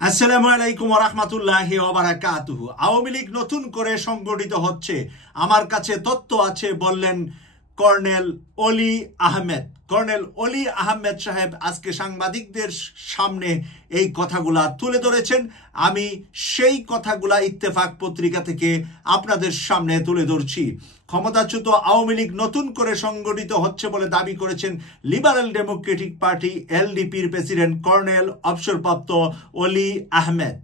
আসসালামু আলাইকুম ওয়া রাহমাতুল্লাহি ওয়া বারাকাতুহু। আওয়ামী লীগ নতুন করে সংগঠিত হচ্ছে, আমার কাছে তথ্য আছে বললেন কর্নেল অলি আহমেদ। কর্নেল অলি আহমেদ সাহেব আজকে সাংবাদিকদের সামনে এই কথাগুলা তুলে ধরেছেন। আমি সেই কথাগুলা ইত্তেফাক পত্রিকা থেকে আপনাদের সামনে তুলে ধরছি। ক্ষমতাচ্যুত আওয়ামী লীগ নতুন করে সংগঠিত হচ্ছে বলে দাবি করেছেন লিবারেল ডেমোক্রেটিক পার্টি এলডিপির প্রেসিডেন্ট কর্নেল অবসরপ্রাপ্ত অলি আহমেদ।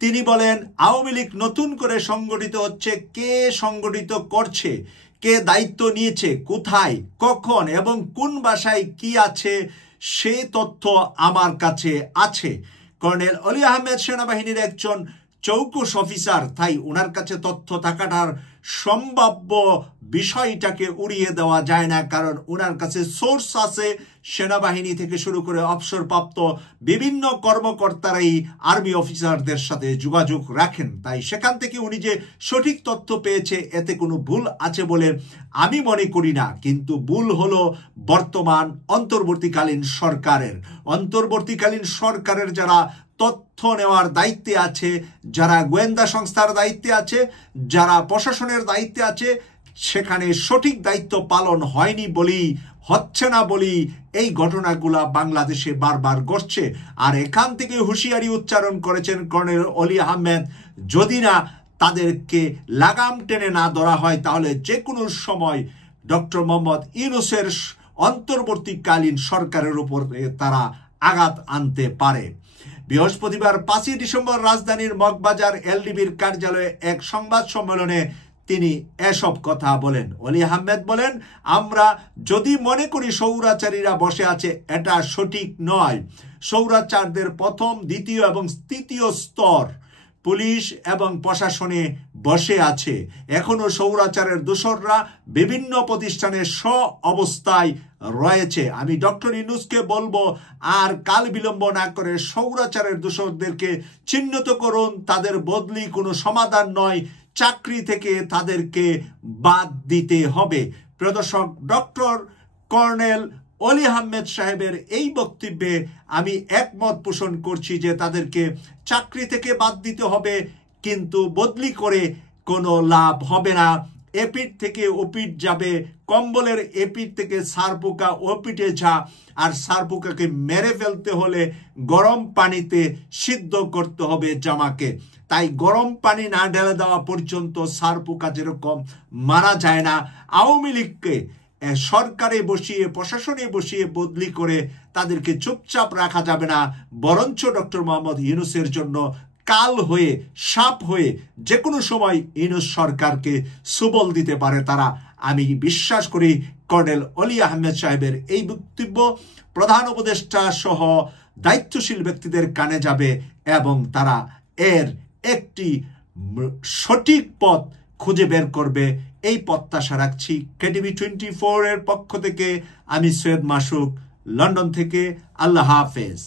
তিনি বলেন, আওয়ামী লীগ নতুন করে সংগঠিত হচ্ছে। কে সংগঠিত করছে, কে দায়িত্ব নিয়েছে, কোথায়, কখন এবং কোন বাসায় কি আছে সে তথ্য আমার কাছে আছে। কর্নেল অলি আহমেদ সেনাবাহিনীর একজন চৌকুশ অফিসার, তাই ওনার কাছে তথ্য থাকাটার সম্ভাব্য বিষয়টাকে উড়িয়ে দেওয়া যায় না, কারণ ওনার কাছে সোর্স আছে। সেনাবাহিনী থেকে শুরু করে অবসরপ্রাপ্ত বিভিন্ন কর্মকর্তারাই আর্মি অফিসারদের সাথে যোগাযোগ রাখেন, তাই সেখান থেকে উনি যে সঠিক তথ্য পেয়েছে এতে কোনো ভুল আছে বলে আমি মনে করি না। কিন্তু ভুল হলো বর্তমান অন্তর্বর্তীকালীন সরকারের যারা তথ্য নেওয়ার দায়িত্বে আছে, যারা গোয়েন্দা সংস্থার দায়িত্বে আছে, যারা প্রশাসনের দায়িত্বে আছে, সেখানে সঠিক দায়িত্ব পালন হয়নি হচ্ছে না বলি এই ঘটনাগুলা বাংলাদেশে বারবার ঘটছে। আর এখান থেকে হুঁশিয়ারি উচ্চারণ করেছেন কর্নেল অলি আহমেদ, যদি না তাদেরকে লাগাম টেনে না ধরা হয় তাহলে যে কোনো সময় ডক্টর মোহাম্মদ ইউনূসের অন্তর্বর্তীকালীন সরকারের উপর তারা আঘাত আনতে পারে। বৃহস্পতিবার 5 ডিসেম্বর রাজধানীর মগবাজার এলডিবির কার্যালয়ে এক সংবাদ সম্মেলনে তিনি এসব কথা বলেন। অলি আহমেদ বলেন, আমরা যদি মনে করি স্বৈরাচারীরা বসে আছে, এটা সঠিক নয়। স্বৈরাচারদের প্রথম, দ্বিতীয় এবং তৃতীয় স্তর পুলিশ এবং প্রশাসনে বসে আছে। এখনো স্বৈরাচারের দোসররা বিভিন্ন প্রতিষ্ঠানে অবস্থায় রয়েছে। আমি ডক্টর ইউনূসকে বলবো, আর কাল বিলম্ব না করে স্বৈরাচারের দোসরদেরকে চিহ্নিত করুন। তাদের বদলি কোনো সমাধান নয়, চাকরি থেকে তাদেরকে বাদ দিতে হবে। প্রিয় দর্শক, ডক্টর কর্নেল অলি আহমেদ সাহেবের এই বক্তব্যে আমি একমত পোষণ করছি যে তাদেরকে চাকরি থেকে বাদ দিতে হবে, কিন্তু বদলি করে কোনো লাভ হবে না। এপিঠ থেকে ওপিঠ যাবে, কম্বলের এপিঠ থেকে সারপোকা ওপিঠে যা। আর সারপোকাকে মেরে ফেলতে হলে গরম পানিতে সিদ্ধ করতে হবে জামাকে। তাই গরম পানি না ঢেলে দেওয়া পর্যন্ত সারপোকা যেরকম মারা যায় না, আওয়ামী লীগকে সরকারে বসিয়ে, প্রশাসনে বসিয়ে বদলি করে তাদেরকে চুপচাপ রাখা যাবে না। বরঞ্চ ডক্টর মোহাম্মদ ইউনূসের জন্য কাল হয়ে, সাপ হয়ে যে কোনো সময় ইউনূস সরকারকে সুবল দিতে পারে তারা। আমি বিশ্বাস করি কর্নেল অলি আহমেদ সাহেবের এই বক্তব্য প্রধান উপদেষ্টা সহ দায়িত্বশীল ব্যক্তিদের কানে যাবে এবং তারা এর একটি সঠিক পথ খুঁজে বের করবে, এই প্রত্যাশা রাখছি। KTV 24 এর পক্ষ থেকে আমি সৈয়দ মাসুক, লন্ডন থেকে। আল্লাহ হাফেজ।